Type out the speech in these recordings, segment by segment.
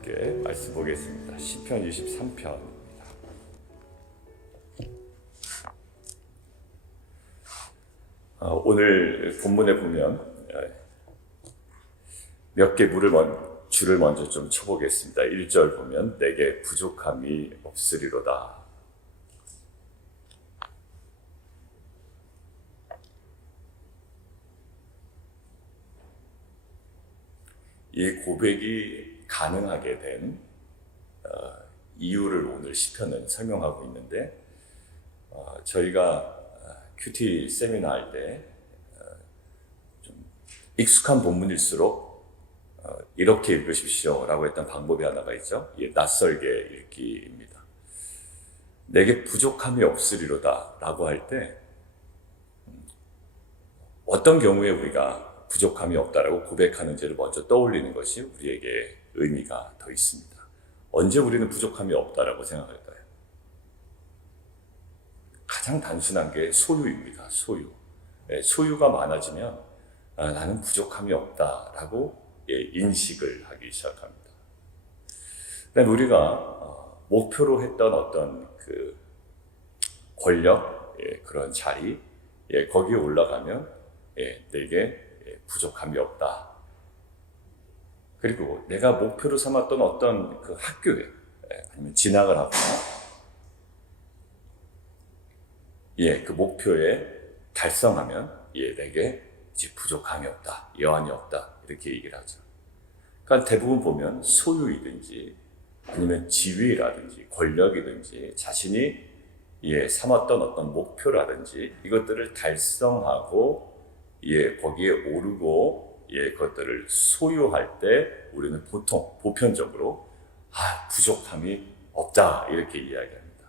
함께 말씀 보겠습니다. 시편 23편. 오늘 본문에 보면 몇 개 줄을 먼저 좀 쳐보겠습니다. 1절 보면 내게 부족함이 없으리로다. 이 고백이 가능하게 된 이유를 오늘 시편은 설명하고 있는데, 저희가 큐티 세미나 할 때 좀 익숙한 본문일수록 이렇게 읽으십시오 라고 했던 방법이 하나가 있죠. 낯설게 읽기입니다. 내게 부족함이 없으리로다 라고 할 때 어떤 경우에 우리가 부족함이 없다라고 고백하는지를 먼저 떠올리는 것이 우리에게 의미가 더 있습니다. 언제 우리는 부족함이 없다라고 생각할까요? 가장 단순한 게 소유입니다. 소유가 많아지면 나는 부족함이 없다라고 인식을 하기 시작합니다. 그다음에 우리가 목표로 했던 어떤 그 권력, 그런 자리, 거기에 올라가면 내게 부족함이 없다. 그리고 내가 목표로 삼았던 어떤 그 학교에 아니면 진학을 하거나 그 목표에 달성하면 내게 이제 부족함이 없다, 여한이 없다 이렇게 얘기를 하죠. 그러니까 대부분 보면 소유이든지 아니면 지위라든지 권력이든지 자신이 삼았던 어떤 목표라든지 이것들을 달성하고 거기에 오르고 그것들을 소유할 때 우리는 보통 보편적으로 부족함이 없다 이렇게 이야기합니다.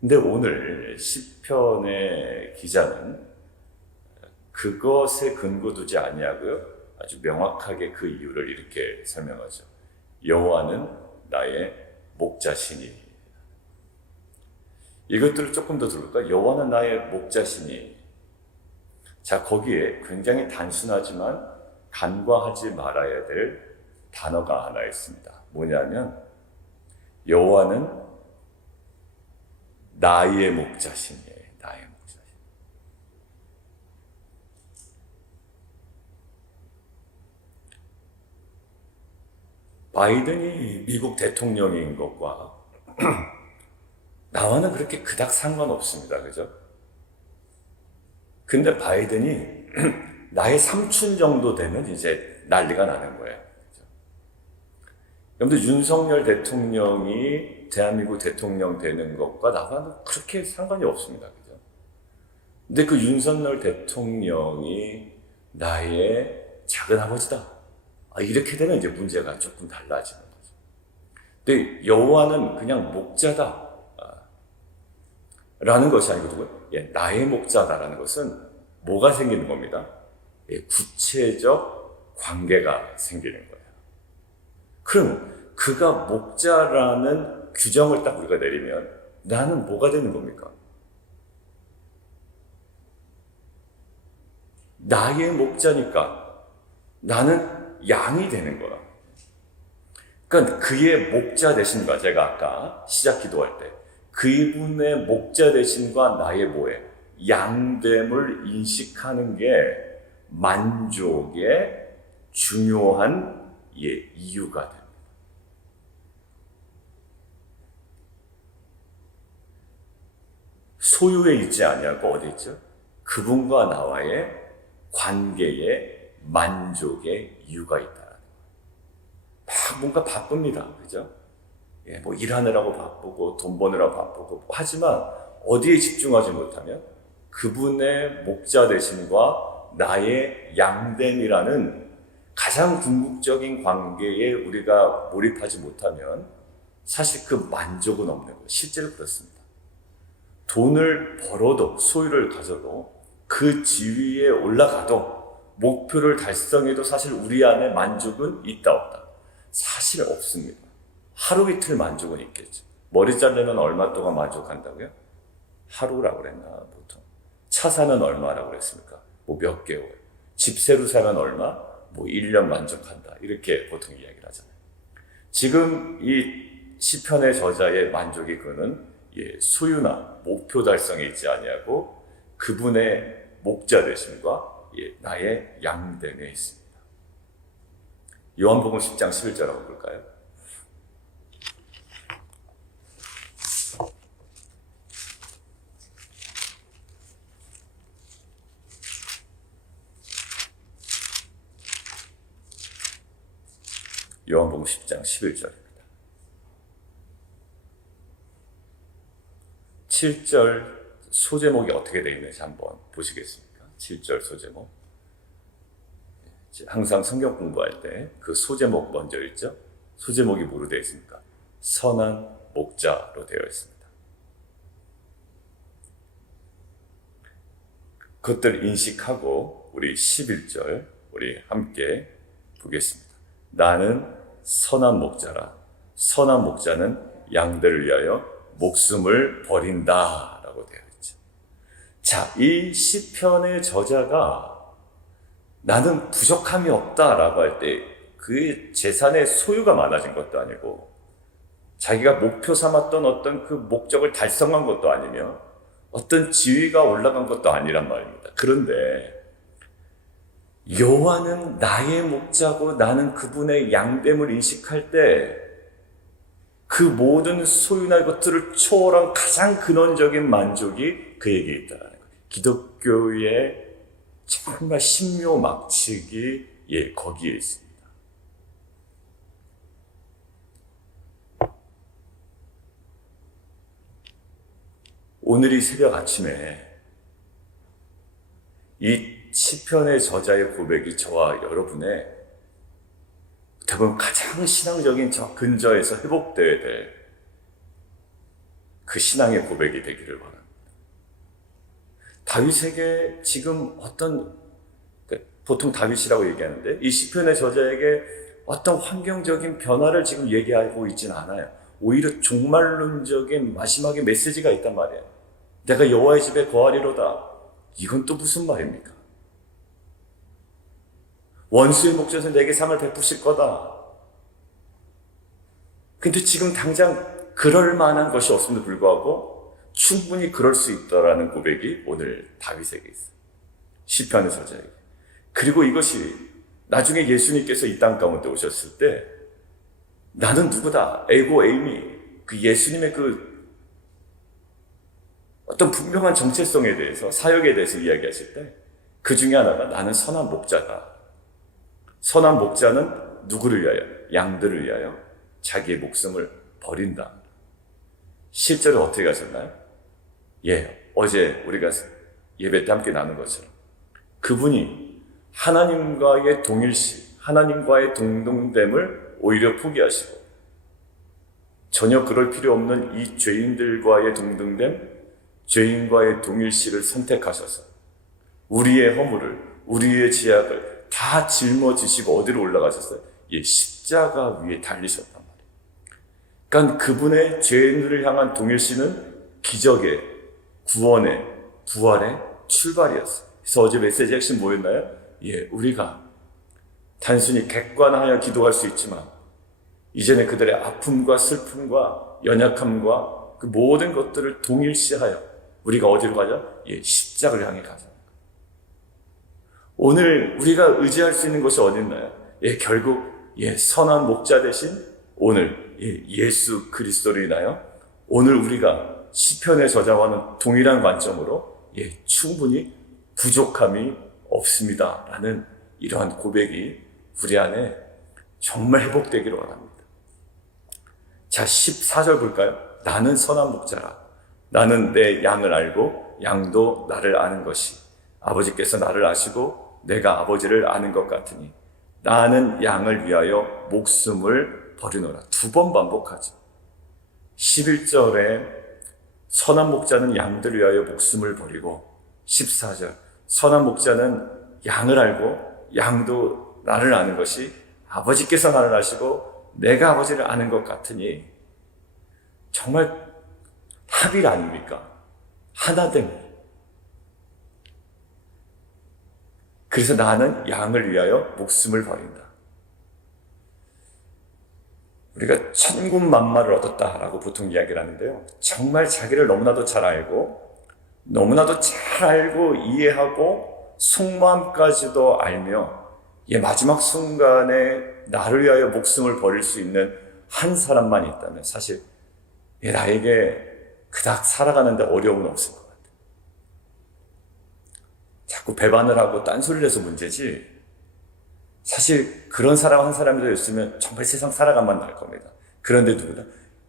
근데 오늘 시편의 기자는 그것에 근거 두지 아니하고요, 아주 명확하게 그 이유를 이렇게 설명하죠. 여호와는 나의 목자시니. 이것들을 조금 더 들을까? 여호와는 나의 목자시니. 자, 거기에 굉장히 단순하지만 간과하지 말아야 될 단어가 하나 있습니다. 뭐냐면 여호와는 나의 목자시니. 나의 목자시니. 바이든이 미국 대통령인 것과 나와는 그렇게 그닥 상관없습니다. 그죠? 근데 바이든이 나의 삼촌 정도 되면 이제 난리가 나는 거예요. 그런데 윤석열 대통령이 대한민국 대통령 되는 것과 나와는 그렇게 상관이 없습니다. 그죠? 근데 그 윤석열 대통령이 나의 작은 아버지다. 이렇게 되면 이제 문제가 조금 달라지는 거죠. 근데 여호와는 그냥 목자다. 라는 것이 아니고 나의 목자다라는 것은 뭐가 생기는 겁니다? 구체적 관계가 생기는 거예요. 그럼 그가 목자라는 규정을 딱 우리가 내리면 나는 뭐가 되는 겁니까? 나의 목자니까 나는 양이 되는 거야. 그러니까 그의 목자 되심과 제가 아까 시작 기도할 때 그분의 목자 되심과 나의 양됨을 인식하는 게 만족의 중요한 이유가 됩니다. 소유에 있지 아니하고 어디 있죠? 그분과 나와의 관계에 만족의 이유가 있다라는 거예요. 막 뭔가 바쁩니다. 그죠? 뭐 일하느라고 바쁘고 돈 버느라고 바쁘고 하지만 어디에 집중하지 못하면 그분의 목자 되심과 나의 양됨이라는 가장 궁극적인 관계에 우리가 몰입하지 못하면 사실 그 만족은 없는 거예요. 실제로 그렇습니다. 돈을 벌어도 소유를 가져도 그 지위에 올라가도 목표를 달성해도 사실 우리 안에 만족은 있다 없다? 사실 없습니다. 하루 이틀 만족은 있겠죠. 머리 자르면 얼마 동안 만족한다고요? 하루라고 그랬나 보통. 차 사면 얼마라고 그랬습니까? 뭐 몇 개월. 집 새로 사면 얼마? 뭐 1년 만족한다. 이렇게 보통 이야기를 하잖아요. 지금 이 시편의 저자의 만족의 근은 소유나 목표 달성에 있지 아니하고 그분의 목자 되심과 나의 양됨에 있습니다. 요한복음 10장 11절 한번 볼까요? 요한복음 10장 11절입니다. 7절 소제목이 어떻게 되어 있는지 한번 보시겠습니까? 7절 소제목. 항상 성경 공부할 때 그 소제목 먼저 읽죠? 소제목이 뭐로 되어 있습니까? 선한 목자로 되어 있습니다. 그것들 인식하고 우리 11절 우리 함께 보겠습니다. 나는 선한 목자라. 선한 목자는 양들을 위하여 목숨을 버린다 라고 되어 있죠. 자, 이 시편의 저자가 나는 부족함이 없다 라고 할 때 그 재산의 소유가 많아진 것도 아니고 자기가 목표 삼았던 어떤 그 목적을 달성한 것도 아니며 어떤 지위가 올라간 것도 아니란 말입니다. 그런데 여호와는 나의 목자고 나는 그분의 양됨을 인식할 때 그 모든 소유나 것들을 초월한 가장 근원적인 만족이 그에게 있다는 거예요. 기독교의 정말 신묘막측이 거기에 있습니다. 오늘 이 새벽 아침에 이 시편의 저자의 고백이 저와 여러분의 대부분 가장 신앙적인 저 근저에서 회복되어야 될 그 신앙의 고백이 되기를 바랍니다. 다윗에게 지금 보통 다윗이라고 얘기하는데 이 시편의 저자에게 어떤 환경적인 변화를 지금 얘기하고 있지는 않아요. 오히려 종말론적인 마지막에 메시지가 있단 말이에요. 내가 여호와의 집에 거하리로다. 이건 또 무슨 말입니까? 원수의 목전에서 내게 상을 베푸실 거다. 근데 지금 당장 그럴 만한 것이 없음에도 불구하고 충분히 그럴 수 있다라는 고백이 오늘 다윗에게 있어요. 시편의 저자에게. 그리고 이것이 나중에 예수님께서 이 땅 가운데 오셨을 때 나는 누구다? 에고 에이미. 그 예수님의 그 어떤 분명한 정체성에 대해서 사역에 대해서 이야기하실 때 그 중에 하나가 나는 선한 목자다. 선한 목자는 누구를 위하여? 양들을 위하여 자기의 목숨을 버린다. 실제로 어떻게 하셨나요? 어제 우리가 예배 때 함께 나눈 것처럼 그분이 하나님과의 동일시, 하나님과의 동등됨을 오히려 포기하시고 전혀 그럴 필요 없는 이 죄인들과의 동등됨, 죄인과의 동일시를 선택하셔서 우리의 허물을, 우리의 죄악을 다 짊어지시고 어디로 올라가셨어요? 십자가 위에 달리셨단 말이에요. 그러니까 그분의 죄인들을 향한 동일시는 기적의, 구원의, 부활의 출발이었어요. 그래서 어제 메시지 핵심 뭐였나요? 우리가 단순히 객관하여 기도할 수 있지만 이제는 그들의 아픔과 슬픔과 연약함과 그 모든 것들을 동일시하여 우리가 어디로 가자? 십자가를 향해 가자. 오늘 우리가 의지할 수 있는 것이 어디 있나요? 결국 선한 목자 대신 오늘 예수 그리스도로 인하여 오늘 우리가 시편의 저자와는 동일한 관점으로 충분히 부족함이 없습니다 라는 이러한 고백이 우리 안에 정말 회복되기를 원합니다. 자, 14절 볼까요? 나는 선한 목자라. 나는 내 양을 알고 양도 나를 아는 것이 아버지께서 나를 아시고 내가 아버지를 아는 것 같으니 나는 양을 위하여 목숨을 버리노라. 2번 반복하죠. 11절에 선한 목자는 양들을 위하여 목숨을 버리고 14절 선한 목자는 양을 알고 양도 나를 아는 것이 아버지께서 나를 아시고 내가 아버지를 아는 것 같으니 정말 합일 아닙니까? 하나됨. 그래서 나는 양을 위하여 목숨을 버린다. 우리가 천군만마를 얻었다라고 보통 이야기를 하는데요. 정말 자기를 너무나도 잘 알고 너무나도 잘 알고 이해하고 속마음까지도 알며 마지막 순간에 나를 위하여 목숨을 버릴 수 있는 한 사람만 있다면 사실 나에게 그닥 살아가는데 어려움은 없을 것 같아요. 자꾸 배반을 하고 딴소리를 해서 문제지, 사실 그런 사람 한 사람이라도 있으면 정말 세상 살아가만 날 겁니다. 그런데 누구나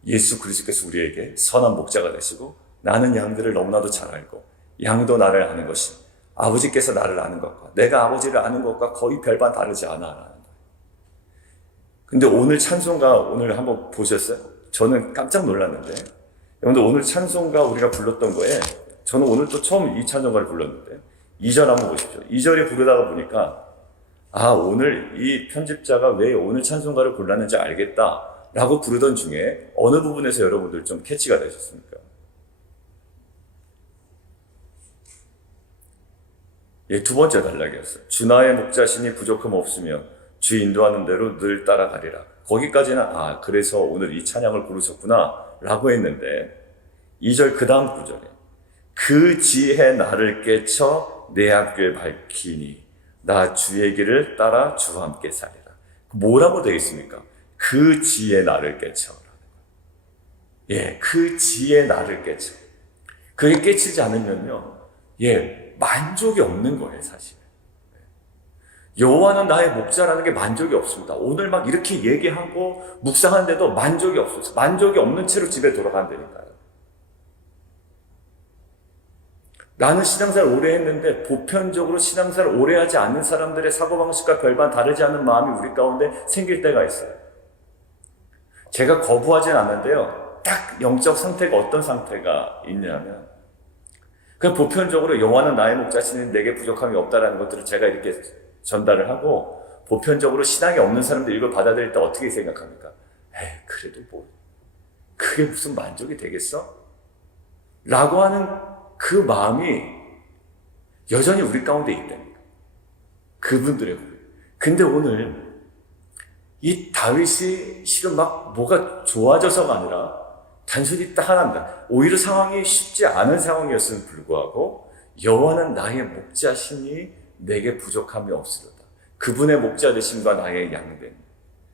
예수 그리스도께서 우리에게 선한 목자가 되시고 나는 양들을 너무나도 잘 알고 양도 나를 아는 것이 아버지께서 나를 아는 것과 내가 아버지를 아는 것과 거의 별반 다르지 않아. 근데 오늘 찬송가 오늘 한번 보셨어요? 저는 깜짝 놀랐는데, 여러분들 오늘 찬송가 우리가 불렀던 거에 저는 오늘 또 처음 이 찬송가를 불렀는데 2절 한번 보십시오. 2절에 부르다가 보니까 오늘 이 편집자가 왜 오늘 찬송가를 골랐는지 알겠다 라고 부르던 중에 어느 부분에서 여러분들 좀 캐치가 되셨습니까? 두 번째 단락이었어요. 주 나의 목자시니 부족함 없으며 주 인도하는 대로 늘 따라가리라. 거기까지는 그래서 오늘 이 찬양을 부르셨구나 라고 했는데 2절 그 다음 구절에 그 지혜 나를 깨쳐 내 앞길 밝히니 나 주의 길을 따라 주와 함께 살리라. 뭐라고 되어 있습니까? 그 지혜 나를 깨쳐. 그 지혜 나를 깨쳐. 그게 깨치지 않으면요, 만족이 없는 거예요, 사실. 여호와는 나의 목자라는 게 만족이 없습니다. 오늘 막 이렇게 얘기하고 묵상하는데도 만족이 없어요. 만족이 없는 채로 집에 돌아간다니까요. 나는 신앙생활 오래 했는데 보편적으로 신앙생활 오래 하지 않는 사람들의 사고방식과 별반 다르지 않은 마음이 우리 가운데 생길 때가 있어요. 제가 거부하진 않는데요, 딱 영적 상태가 어떤 상태가 있냐면 그냥 보편적으로 여호와는 나의 목자시니 내게 부족함이 없다라는 것들을 제가 이렇게 전달을 하고, 보편적으로 신앙이 없는 사람들 이걸 받아들일 때 어떻게 생각합니까? 그래도 그게 무슨 만족이 되겠어? 라고 하는 그 마음이 여전히 우리 가운데 있답니다. 그분들의. 근데 오늘 이 다윗이 실은 막 뭐가 좋아져서가 아니라 단순히 딱 하나입니다. 오히려 상황이 쉽지 않은 상황이었음을 불구하고 여호와는 나의 목자시니 내게 부족함이 없으리로다. 그분의 목자 되심과 나의 양됨,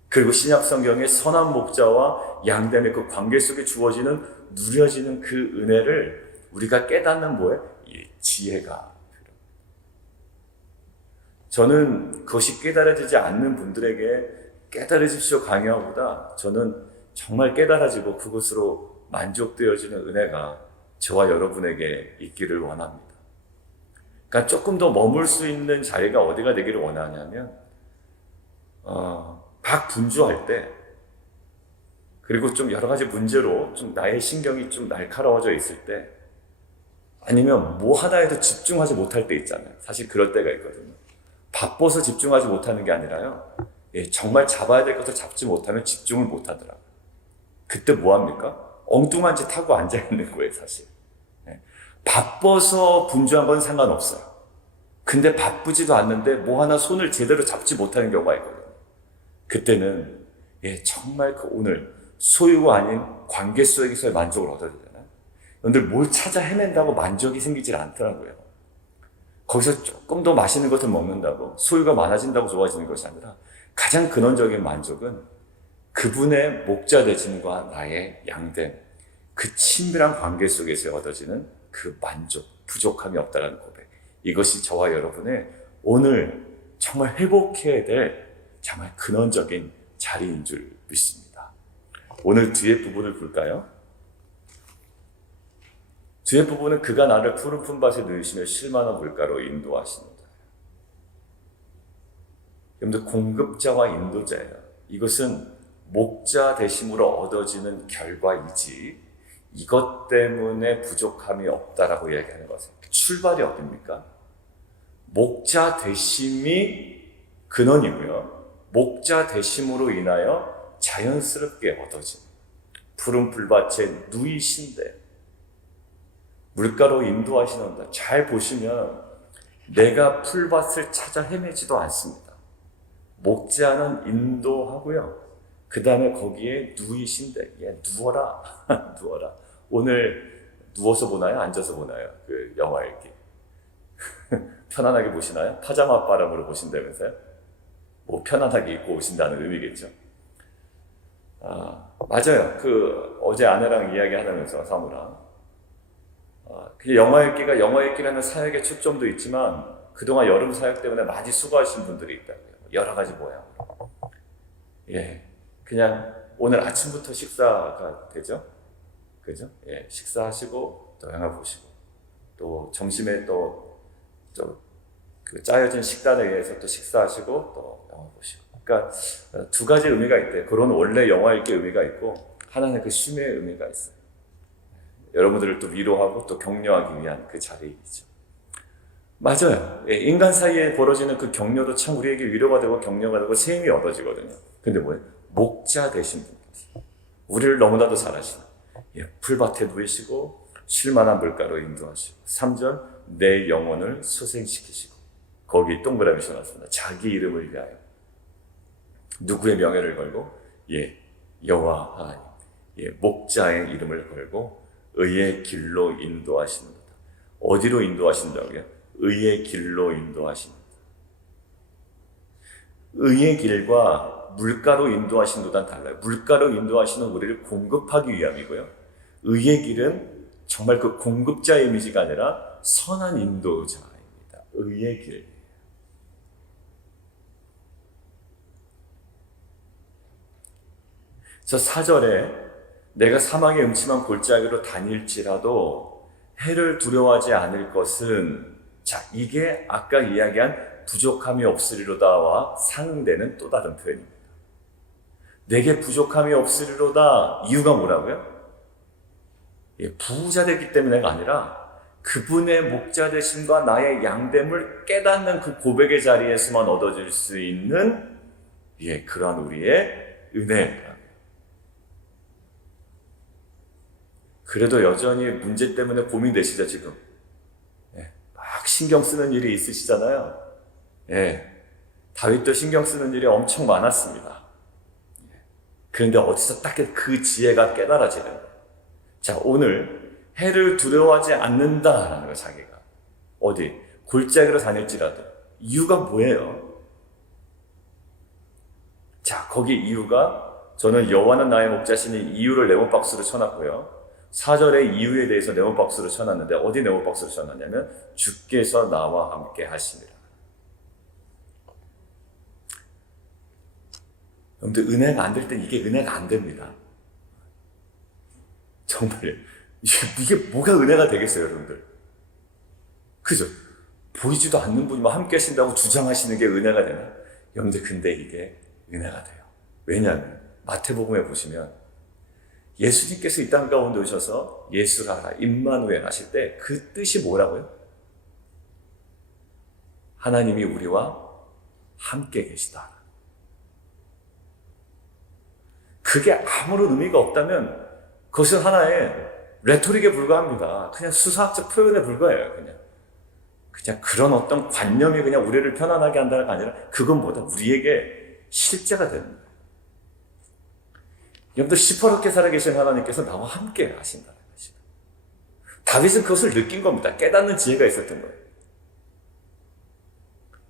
그리고 신약 성경의 선한 목자와 양됨의 그 관계 속에 주어지는 누려지는 그 은혜를 우리가 깨닫는 이 지혜가 필요합니다. 저는 그것이 깨달아지지 않는 분들에게 깨달아지십시오 강요보다 저는 정말 깨달아지고 그것으로 만족되어지는 은혜가 저와 여러분에게 있기를 원합니다. 그러니까 조금 더 머물 수 있는 자리가 어디가 되기를 원하냐면 막 분주할 때, 그리고 좀 여러 가지 문제로 좀 나의 신경이 좀 날카로워져 있을 때, 아니면 뭐 하나에도 집중하지 못할 때 있잖아요. 사실 그럴 때가 있거든요. 바빠서 집중하지 못하는 게 아니라요, 정말 잡아야 될 것을 잡지 못하면 집중을 못 하더라고요. 그때 뭐 합니까? 엉뚱한 짓 하고 앉아있는 거예요, 사실. 바빠서 분주한 건 상관없어요. 근데 바쁘지도 않는데 뭐 하나 손을 제대로 잡지 못하는 경우가 있거든요. 그때는 정말 그 오늘 소유가 아닌 관계 속에서의 만족을 얻어야 되잖아요. 여러분들 뭘 찾아 헤맨다고 만족이 생기질 않더라고요. 거기서 조금 더 맛있는 것을 먹는다고 소유가 많아진다고 좋아지는 것이 아니라 가장 근원적인 만족은 그분의 목자 되심과 나의 양됨, 그 친밀한 관계 속에서 얻어지는 그 만족, 부족함이 없다는 고백. 이것이 저와 여러분의 오늘 정말 회복해야 될 정말 근원적인 자리인 줄 믿습니다. 오늘 뒤에 부분을 볼까요? 뒤에 부분은 그가 나를 푸른 품밭에 누이시며 실만한 물가로 인도하십니다. 여러분들 공급자와 인도자예요. 이것은 목자 되심으로 얻어지는 결과이지 이것 때문에 부족함이 없다라고 얘기하는 것은 출발이 어딥니까? 목자 되심이 근원이고요. 목자 되심으로 인하여 자연스럽게 얻어진 푸른 풀밭에 누이신데 물가로 인도하시는다. 잘 보시면 내가 풀밭을 찾아 헤매지도 않습니다. 목자는 인도하고요. 그 다음에 거기에 누이신데, 누워라. 누워라. 오늘 누워서 보나요? 앉아서 보나요? 그 영화 읽기. 편안하게 보시나요? 파자마 바람으로 보신다면서요? 뭐 편안하게 입고 오신다는 의미겠죠. 맞아요. 어제 아내랑 이야기 하면서 사무랑. 그 영화 읽기가 영화 읽기라는 사역의 초점도 있지만 그동안 여름 사역 때문에 많이 수고하신 분들이 있다고요. 여러 가지 모양으로. 그냥 오늘 아침부터 식사가 되죠? 그죠? 식사하시고 또 영화 보시고 또 점심에 그 짜여진 식단에 의해서 또 식사하시고 또 영화 보시고. 그러니까 두 가지 의미가 있대요. 그런 원래 영화 읽기 의미가 있고 하나는 그 쉼의 의미가 있어요. 여러분들을 또 위로하고 또 격려하기 위한 그 자리이죠. 맞아요. 인간 사이에 벌어지는 그 격려도 참 우리에게 위로가 되고 격려가 되고 새 힘이 얻어지거든요. 근데 뭐예요? 목자 되신 분이세요. 우리를 너무나도 잘 아시는. 풀밭에 누이시고 쉴만한 물가로 인도하시고 3절 내 영혼을 소생시키시고 거기 동그라미 써놨습니다. 자기 이름을 위하여 누구의 명예를 걸고 여호와 하나님 목자의 이름을 걸고 의의 길로 인도하십니다. 어디로 인도하신다고요? 의의 길로 인도하십니다. 의의 길과 물가로 인도하신도단 달라요. 물가로 인도하시는 우리를 공급하기 위함이고요. 의의 길은 정말 그 공급자의 이미지가 아니라 선한 인도자입니다. 의의 길. 저 4절에 내가 사망의 음침한 골짜기로 다닐지라도 해를 두려워하지 않을 것은 이게 아까 이야기한 부족함이 없으리로다와 상응되는 또 다른 표현입니다. 내게 부족함이 없으리로다 이유가 뭐라고요? 부자 되기 때문에가 아니라 그분의 목자 되심과 나의 양됨을 깨닫는 그 고백의 자리에서만 얻어질 수 있는 그러한 우리의 은혜. 그래도 여전히 문제 때문에 고민되시죠, 지금? 막 신경 쓰는 일이 있으시잖아요. 다윗도 신경 쓰는 일이 엄청 많았습니다. 그런데 어디서 딱 그 지혜가 깨달아지는 거예요. 오늘 해를 두려워하지 않는다라는 거 자기가. 어디? 골짜기로 다닐지라도. 이유가 뭐예요? 거기 이유가 저는 여호와는 나의 목자시니 이유를 네모박스로 쳐놨고요. 4절의 이유에 대해서 네모박스로 쳐놨는데 어디 네모박스로 쳐놨냐면 주께서 나와 함께 하시니라. 여러분들 은혜가 안 될 땐 이게 은혜가 안 됩니다. 정말요. 이게 뭐가 은혜가 되겠어요, 여러분들? 그죠? 보이지도 않는 분이 함께 하신다고 주장하시는 게 은혜가 되나? 여러분들 근데 이게 은혜가 돼요. 왜냐하면 마태복음에 보시면 예수님께서 이 땅 가운데 오셔서 예수라 임마누엘 하실 때 그 뜻이 뭐라고요? 하나님이 우리와 함께 계시다. 그게 아무런 의미가 없다면 그것은 하나의 레토릭에 불과합니다. 그냥 수사학적 표현에 불과해요. 그냥 그런 어떤 관념이 그냥 우리를 편안하게 한다는 게 아니라 그건 뭐다? 우리에게 실제가 됩니다. 여러분들 시퍼렇게 살아계신 하나님께서 나와 함께 하신다는 것이죠. 다윗은 그것을 느낀 겁니다. 깨닫는 지혜가 있었던 거예요.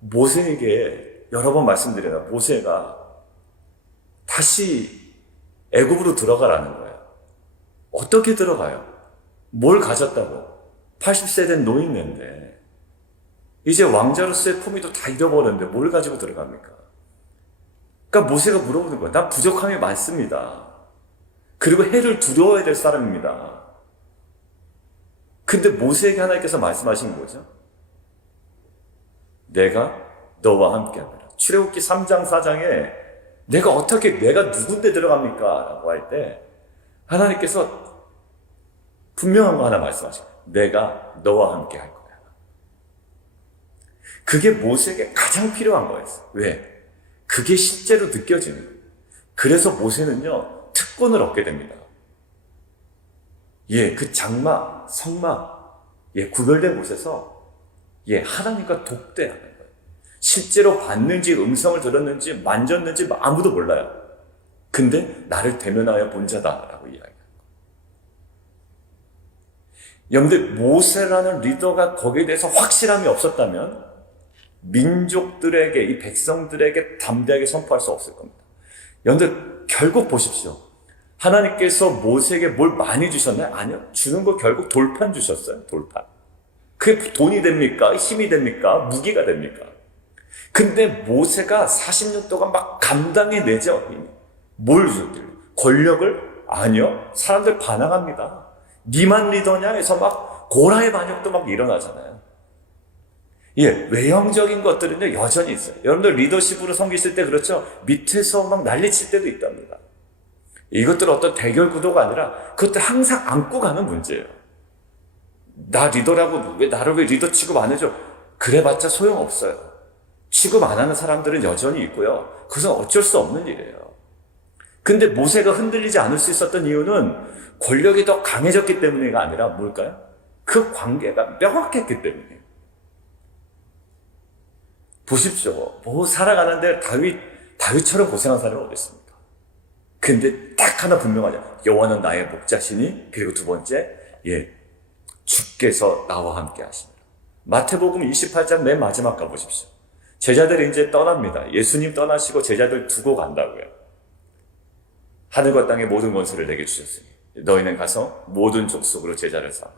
모세에게 여러 번 말씀드려요. 모세가 다시 애굽으로 들어가라는 거예요. 어떻게 들어가요? 뭘 가졌다고? 80세 된 노인인데 이제 왕자로서의 품위도 다 잃어버렸는데 뭘 가지고 들어갑니까? 그러니까 모세가 물어보는 거예요. 난 부족함이 많습니다. 그리고 해를 두려워해야 될 사람입니다. 근데 모세에게 하나님께서 말씀하신 거죠. 내가 너와 함께 합니다. 출애굽기 3장 4장에 내가 누군데 들어갑니까? 라고 할 때 하나님께서 분명한 거 하나 말씀하시고 내가 너와 함께 할 거야. 그게 모세에게 가장 필요한 거였어요. 왜? 그게 실제로 느껴지는 거예요. 그래서 모세는요 특권을 얻게 됩니다. 그 장막, 성막, 구별된 곳에서 하나님과 독대하는 거예요. 실제로 봤는지 음성을 들었는지 만졌는지 아무도 몰라요. 근데 나를 대면하여 본 자다라고 이야기합니다. 여러분들, 모세라는 리더가 거기에 대해서 확실함이 없었다면 민족들에게, 이 백성들에게 담대하게 선포할 수 없을 겁니다. 여러분들, 결국 보십시오. 하나님께서 모세에게 뭘 많이 주셨나요? 아니요. 주는 거 결국 돌판 주셨어요. 돌판. 그게 돈이 됩니까? 힘이 됩니까? 무기가 됩니까? 근데 모세가 40년 동안 막 감당해내죠. 뭘 주셨길래? 권력을? 아니요. 사람들 반항합니다. 니만 리더냐 해서 막 고라의 반역도 막 일어나잖아요. 예, 외형적인 것들은요, 여전히 있어요. 여러분들 리더십으로 섬기실 때 그렇죠? 밑에서 막 난리칠 때도 있답니다. 이것들은 어떤 대결 구도가 아니라 그것들 항상 안고 가는 문제예요. 나 리더라고 나를 왜 리더 취급 안 해줘? 그래봤자 소용없어요. 취급 안 하는 사람들은 여전히 있고요. 그것은 어쩔 수 없는 일이에요. 근데 모세가 흔들리지 않을 수 있었던 이유는 권력이 더 강해졌기 때문이가 아니라 뭘까요? 그 관계가 명확했기 때문이에요. 보십시오. 뭐 살아가는데 다윗처럼 고생한 사람은 어디 있습니까? 근데 딱 하나 분명하죠. 여호와는 나의 목자시니, 그리고 두 번째, 주께서 나와 함께 하십니다. 마태복음 28장 맨 마지막 가보십시오. 제자들이 이제 떠납니다. 예수님 떠나시고 제자들 두고 간다고요. 하늘과 땅의 모든 권세를 내게 주셨으니 너희는 가서 모든 족속으로 제자를 삼아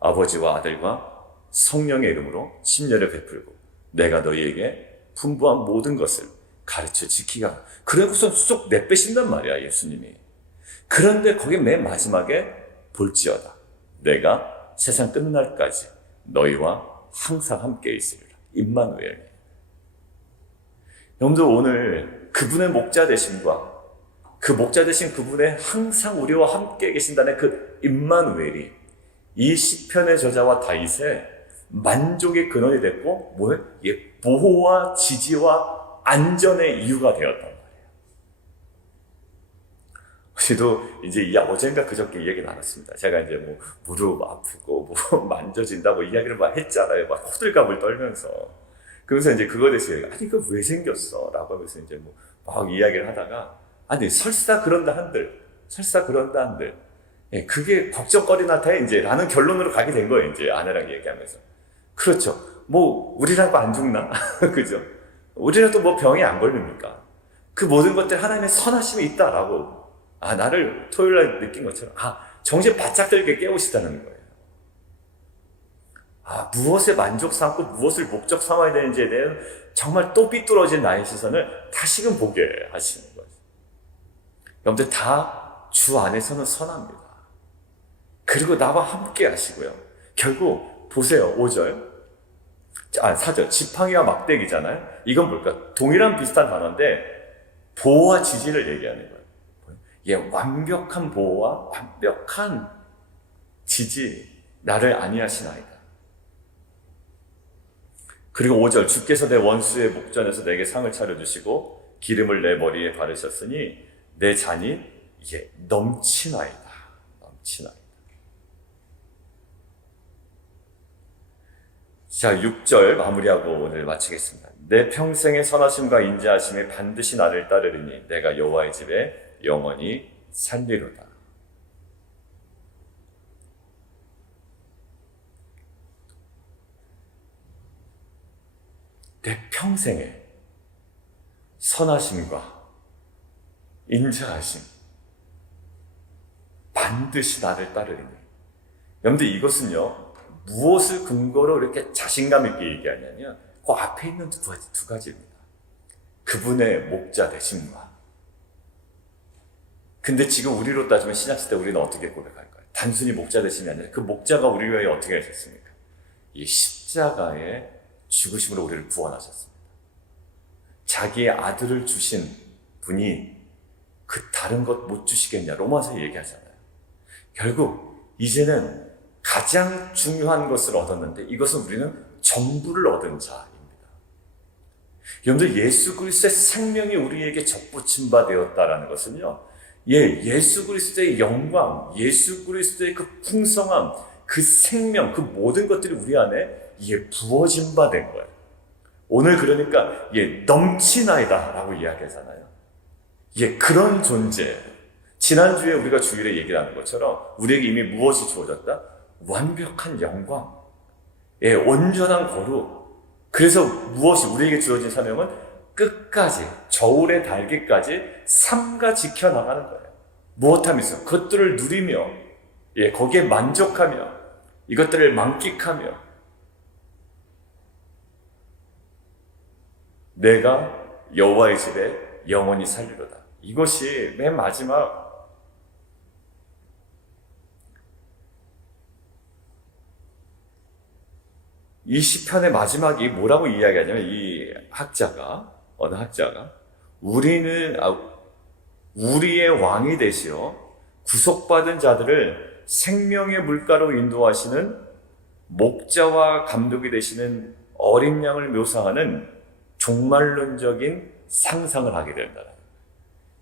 아버지와 아들과 성령의 이름으로 침례를 베풀고 내가 너희에게 분부한 모든 것을 가르쳐 지키라. 그러고서 쏙 내빼신단 말이야, 예수님이. 그런데 거기 맨 마지막에 볼지어다. 내가 세상 끝날까지 너희와 항상 함께 있으리라. 임마누엘. 여러분들, 오늘 그분의 목자 되심과 그 목자 되신 그분의 항상 우리와 함께 계신다는 그 임마누엘이 이 시편의 저자와 다윗의 만족의 근원이 됐고, 보호와 지지와 안전의 이유가 되었단 말이에요. 저도 이제 어젠가 그저께 이야기 나눴습니다. 제가 이제 뭐 무릎 아프고 뭐 만져진다고 이야기를 막 했잖아요. 막 호들갑을 떨면서. 그러면서 이제 그거 대해서 아니, 그거 왜 생겼어? 라고 하면서 이제 뭐 막 이야기를 하다가, 아니, 설사 그런다 한들, 그게 걱정거리나 돼, 이제, 라는 결론으로 가게 된 거예요, 이제, 아내랑 얘기하면서. 그렇죠. 뭐, 우리라고 안 죽나? 그죠? 우리라도 뭐 병이 안 걸립니까? 그 모든 것들 하나님의 선하심이 있다라고, 나를 토요일날 느낀 것처럼, 정신 바짝 들게 깨우시다는 거예요. 무엇에 만족 삼고 무엇을 목적 삼아야 되는지에 대한 정말 또 삐뚤어진 나의 시선을 다시금 보게 하시는 거예요. 여러분들, 다 주 안에서는 선합니다. 그리고 나와 함께 하시고요. 결국 보세요. 5절. 4절. 지팡이와 막대기잖아요. 이건 뭘까? 동일한 비슷한 단어인데 보호와 지지를 얘기하는 거예요. 완벽한 보호와 완벽한 지지, 나를 안위하시나이다. 그리고 5절. 주께서 내 원수의 목전에서 내게 상을 차려주시고 기름을 내 머리에 바르셨으니 내 잔이 넘치나이다. 자, 6절 마무리하고 오늘 마치겠습니다. 내 평생의 선하심과 인자하심에 반드시 나를 따르리니 내가 여호와의 집에 영원히 살리로다. 내 평생의 선하심과 인자하심, 반드시 나를 따르리니. 여러분들, 이것은요, 무엇을 근거로 이렇게 자신감 있게 얘기하냐면 그 앞에 있는 두 가지입니다. 그분의 목자 되심과. 근데 지금 우리로 따지면 신약시대 우리는 어떻게 고백할까요? 단순히 목자 되심이 아니라 그 목자가 우리 위해 어떻게 하셨습니까? 이 십자가의 죽으심으로 우리를 구원하셨습니다. 자기의 아들을 주신 분이 그 다른 것 못 주시겠냐, 로마서 얘기하잖아요. 결국 이제는 가장 중요한 것을 얻었는데 이것은 우리는 전부를 얻은 자입니다. 여러분들, 예수 그리스도의 생명이 우리에게 접붙임 바 되었다라는 것은요, 예수 그리스도의 영광, 예수 그리스도의 그 풍성함, 그 생명, 그 모든 것들이 우리 안에 부어진 바 된 거예요. 오늘 그러니까 넘치나이다 라고 이야기하잖아요. 예, 그런 존재. 지난주에 우리가 주일에 얘기를 하는 것처럼 우리에게 이미 무엇이 주어졌다? 완벽한 영광. 예, 온전한 거룩. 그래서 무엇이 우리에게 주어진 사명은 끝까지, 저울에 달기까지 삼가 지켜나가는 거예요. 무엇하면서? 그것들을 누리며, 예, 거기에 만족하며, 이것들을 만끽하며, 내가 여호와의 집에 영원히 살리로다. 이것이 맨 마지막 이 시편의 마지막이 뭐라고 이야기하냐면 이 어느 학자가 우리의 왕이 되시어 구속받은 자들을 생명의 물가로 인도하시는 목자와 감독이 되시는 어린 양을 묘사하는 종말론적인 상상을 하게 된다.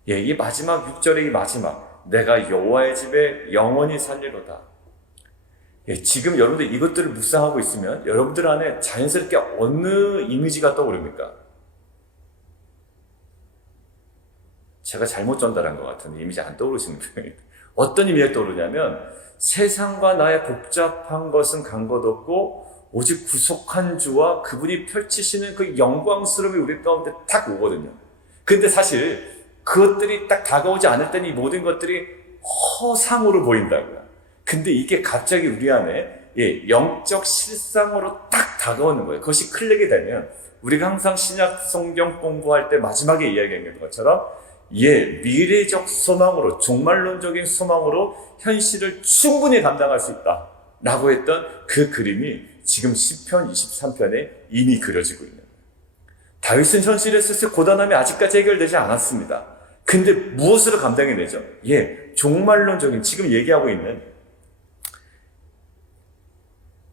예, 이 마지막 6절의 이 마지막, 내가 여호와의 집에 영원히 살리로다. 예, 지금 여러분들 이것들을 묵상하고 있으면 여러분들 안에 자연스럽게 어느 이미지가 떠오릅니까? 제가 잘못 전달한 것 같은데 이미지 안 떠오르시는 분이 어떤 이미지가 떠오르냐면 세상과 나의 복잡한 것은 간 것 없고 오직 구속한 주와 그분이 펼치시는 그 영광스러움이 우리 가운데 딱 오거든요. 근데 사실 그것들이 딱 다가오지 않을 때는 이 모든 것들이 허상으로 보인다고요. 근데 이게 갑자기 우리 안에 영적 실상으로 딱 다가오는 거예요. 그것이 클릭이 되면 우리가 항상 신약 성경 공부할 때 마지막에 이야기한 것처럼 미래적 소망으로, 종말론적인 소망으로 현실을 충분히 감당할 수 있다 라고 했던 그 그림이 지금 시편 23편에 이미 그려지고 있는 거예요. 다윗은 현실에서 고단함이 아직까지 해결되지 않았습니다. 근데 무엇으로 감당해내죠? 종말론적인 지금 얘기하고 있는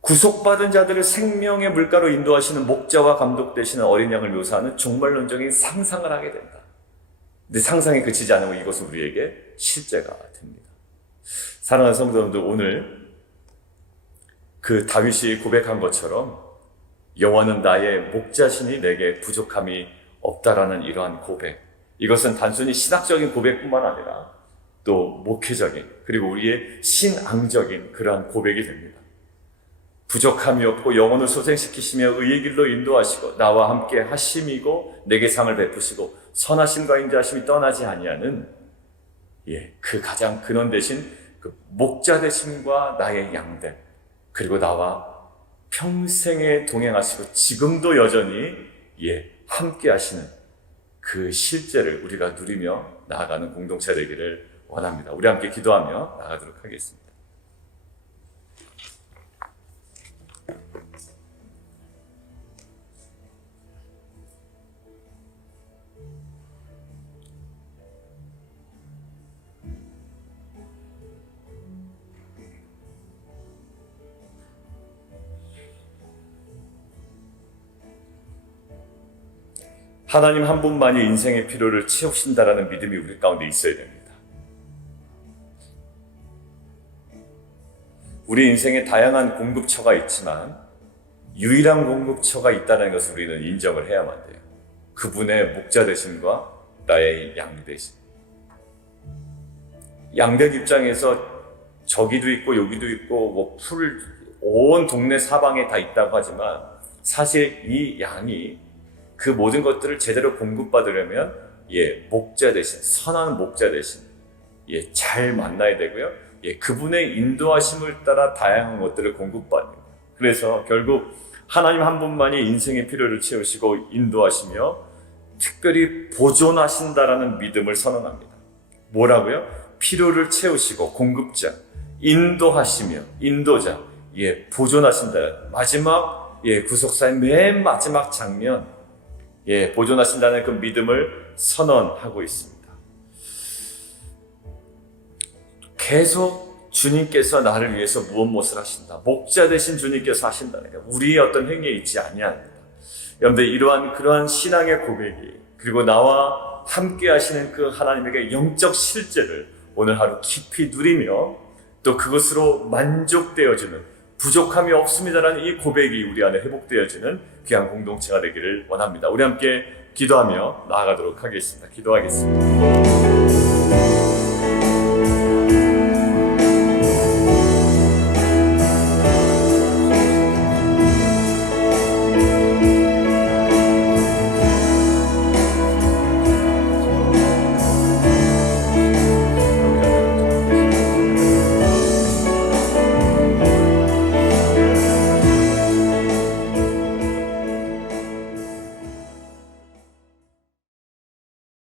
구속받은 자들을 생명의 물가로 인도하시는 목자와 감독 되시는 어린 양을 묘사하는 종말론적인 상상을 하게 된다. 근데 상상에 그치지 않으면 이것은 우리에게 실제가 됩니다. 사랑하는 성도 여러분들, 오늘 그 다윗이 고백한 것처럼 여호와는 나의 목자시니 내게 부족함이 없다라는 이러한 고백, 이것은 단순히 신학적인 고백뿐만 아니라 또 목회적인 그리고 우리의 신앙적인 그러한 고백이 됩니다. 부족함이 없고 영혼을 소생시키시며 의의 길로 인도하시고 나와 함께 하심이고 내게 상을 베푸시고 선하심과 인자하심이 떠나지 아니하는 그 가장 근원 되신 그 목자 되심과 나의 양됨, 그리고 나와 평생에 동행하시고 지금도 여전히 함께 하시는 그 실제를 우리가 누리며 나아가는 공동체 되기를 원합니다. 우리 함께 기도하며 나아가도록 하겠습니다. 하나님 한 분만이 인생의 필요를 채우신다라는 믿음이 우리 가운데 있어야 됩니다. 우리 인생에 다양한 공급처가 있지만 유일한 공급처가 있다는 것을 우리는 인정을 해야만 돼요. 그분의 목자 되심과 나의 양 되심. 양들 입장에서 저기도 있고 여기도 있고 온 동네 사방에 다 있다고 하지만 사실 이 양이 그 모든 것들을 제대로 공급받으려면 목자 대신, 선한 목자 대신 잘 만나야 되고요. 그분의 인도하심을 따라 다양한 것들을 공급받는 거예요. 그래서 결국 하나님 한 분만이 인생의 필요를 채우시고 인도하시며 특별히 보존하신다라는 믿음을 선언합니다. 뭐라고요? 필요를 채우시고 공급자, 인도하시며 인도자, 보존하신다. 마지막 구속사의 맨 마지막 장면, 보존하신다는 그 믿음을 선언하고 있습니다. 계속 주님께서 나를 위해서 무엇을 하신다. 목자 되신 주님께서 하신다는 게 우리의 어떤 행위에 있지 아니합니다. 여러분들 그러한 신앙의 고백이 그리고 나와 함께 하시는 그 하나님에게 영적 실제를 오늘 하루 깊이 누리며 또 그것으로 만족되어지는 부족함이 없습니다라는 이 고백이 우리 안에 회복되어지는 귀한 공동체가 되기를 원합니다. 우리 함께 기도하며 나아가도록 하겠습니다. 기도하겠습니다.